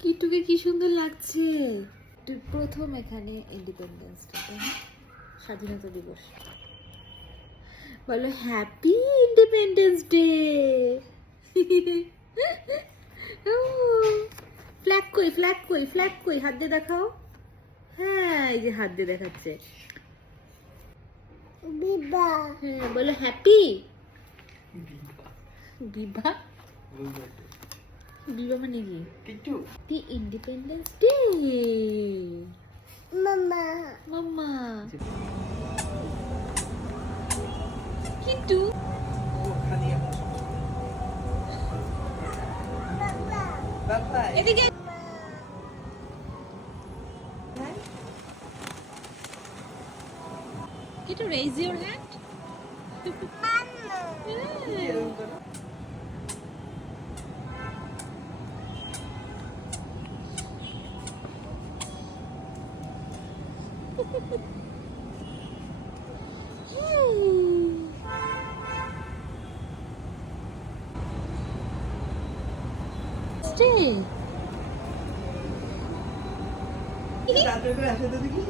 কিট্টুকে কি সুন্দর লাগছে। তুই প্রথম এখানে ইন্ডিপেন্ডেন্স ডে, স্বাধীনতা দিবস। বলো হ্যাপি ইন্ডিপেন্ডেন্স ডে। ফ্ল্যাগ কই, ফ্ল্যাগ কই, ফ্ল্যাগ কই, হাত দিয়ে দেখাও। হ্যাঁ, এই যে হাত দিয়ে দেখাচ্ছে। বিবা। হ্যাঁ, বলো হ্যাপি বিবা। বিবা মানে কি? Kittu happy independence day mamma. Mamma Kittu বাবা এদিকে। Kittu raise your hand. Stay. তাড়াতাড়ি করে আসো তো দেখি।